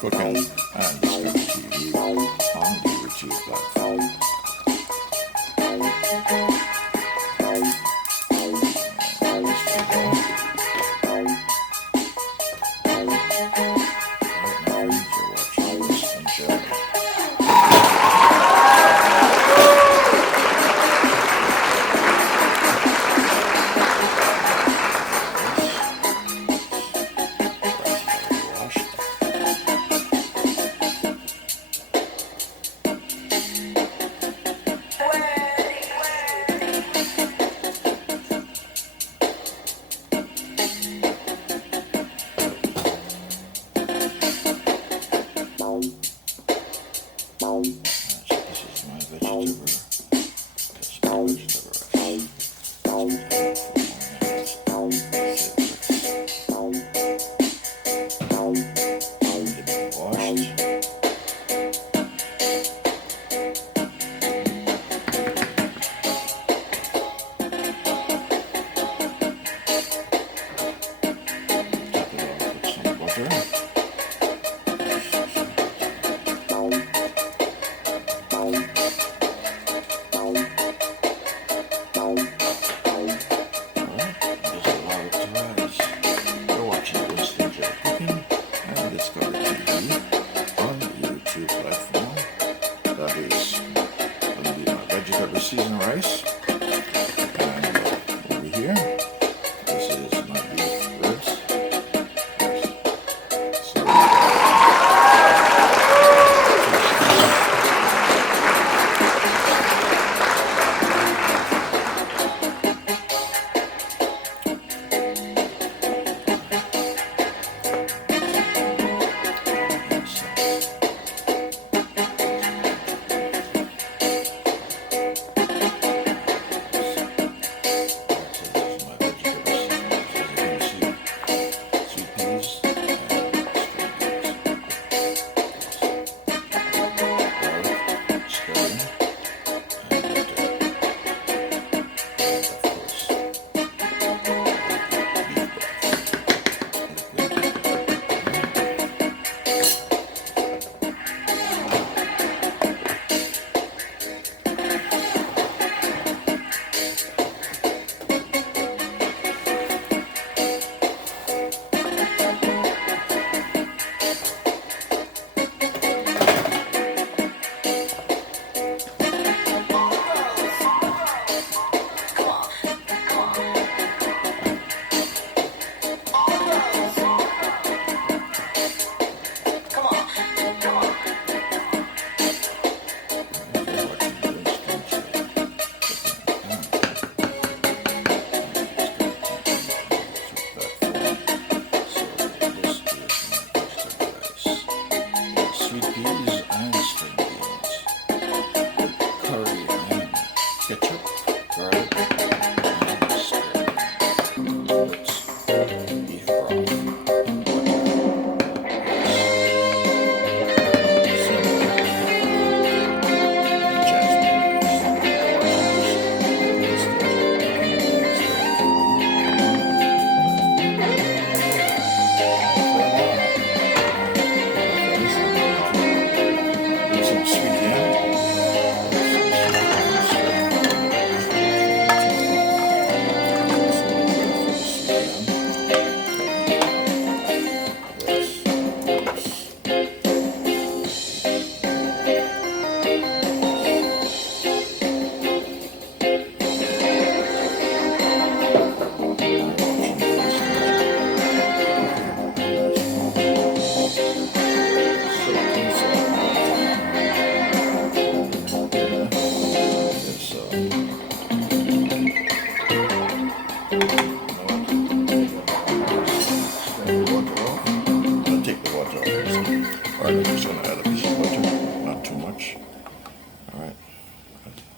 cooking and Discover TV on the YouTube platform. Seasoned rice, and over here, this is my beef ribs. So,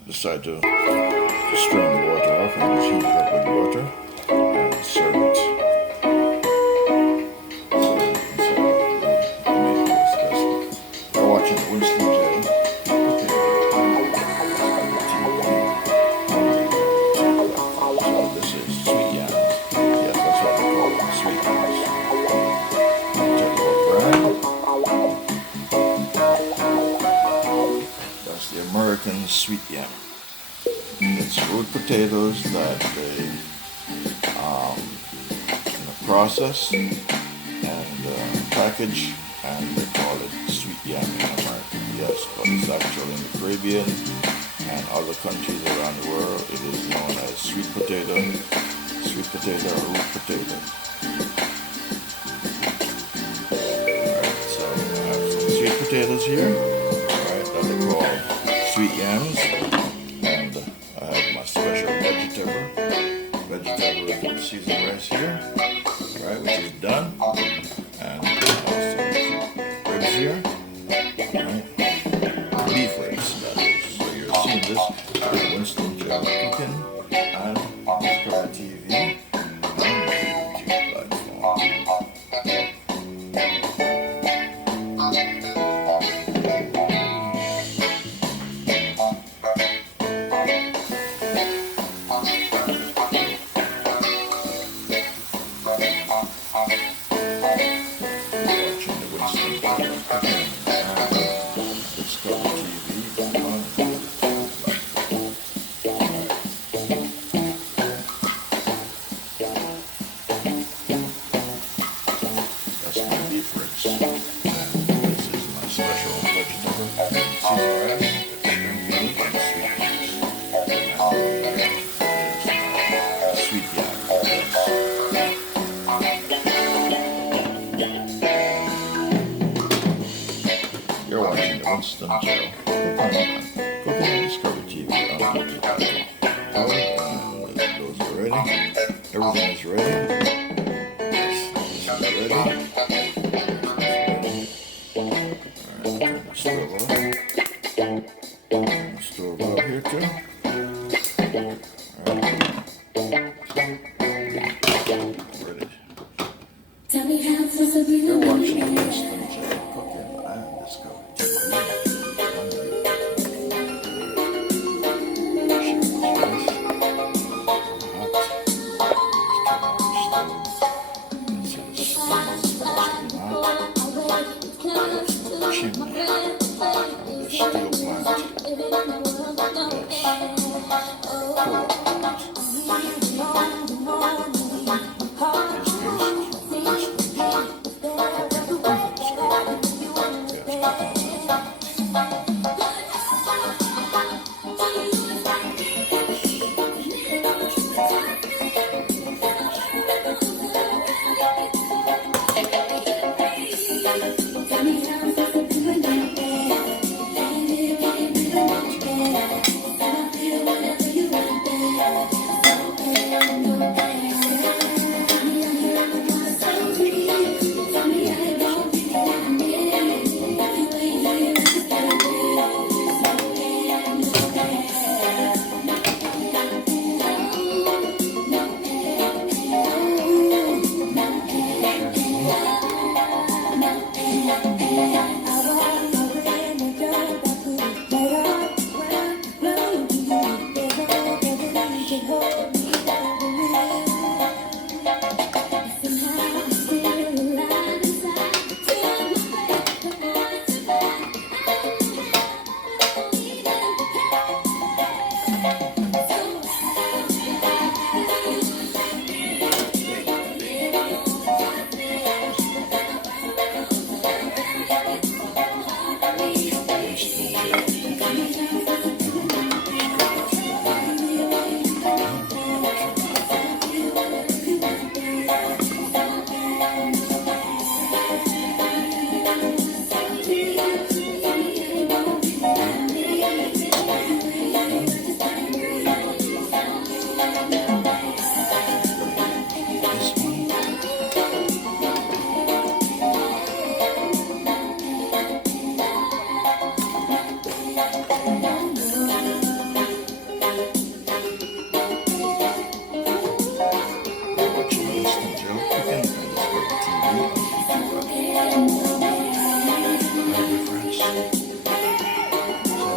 decide to strain the water off and just heat it up with water and serve it. We're watching Winston GeL. So this is sweet yam. Yes, that's what they call it, sweet yams. Take a little bread. sweet yam. It's root potatoes that they process and package, and they call it sweet yam in America. Yes, but it's actually in the Caribbean and other countries around the world. It is known as sweet potato or root potato. Alright, so I have some sweet potatoes here, alright, that they call sweet yams, and I have my special vegetable with seasoned rice here, right, which is done, and also ribs here, right, beef ribs, that is. So you're seeing this Winston GeL cooking and Discover TV on the YouTube platform. You're watching the Winston GeL Cooking and Discover TV on YouTube. Those are ready. Everything is ready. This is ready. Alright, turn the stove out here too. Ready. You're watching the Winston GeL Cooking and Discover TV.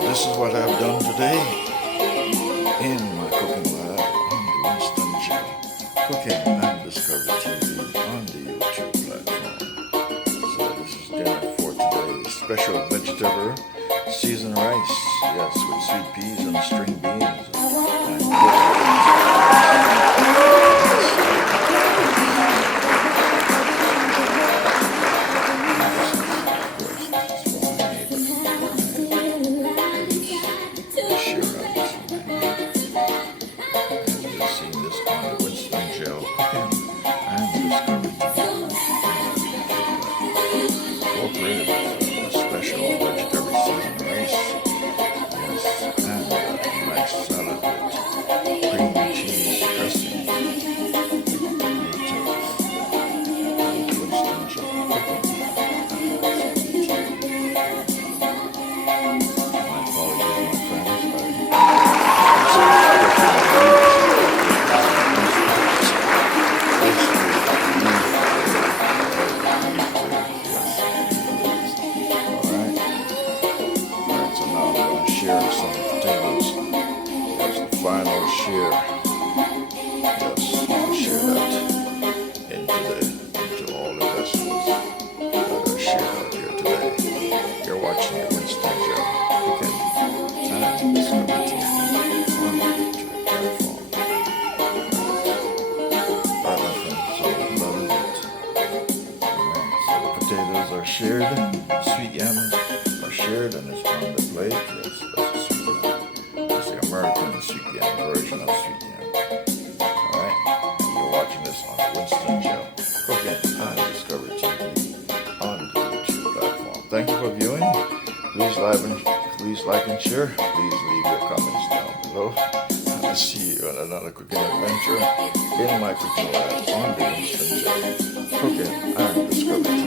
This is what I've done today in my cooking lab on the Winston GeL Cooking and Discover TV on the YouTube platform. So this is dinner for today. Special vegetable seasoned rice, yes, with sweet peas and string beans. Share out this one. You've seen this on the Winston GeL cooking and discovery incorporated special vegetable seasoned rice. Yes, and nice salad with creamy cheese dressing. Winston GeL cooking. My apologies, my friends. Share some potatoes. That's the final share. Yes, I'll share that into all the vegetables that are shared out here today. You're watching the Winston GeL cooking and discovery TV on the YouTube platform. Alright, my friends, so that is it. Alright, so the potatoes are shared, sweet yams are shared, and it's on the plate. Yes, that's the sweet yam. That's the American sweet yam version of sweet yam. Alright, and you're watching this on Winston GeL cooking and discovery TV on the YouTube platform. Thank you for viewing. Please like and share. Please leave your comments down below. I'll see you on another cooking adventure in my cooking lab on the Winston GeL cooking and discovery TV.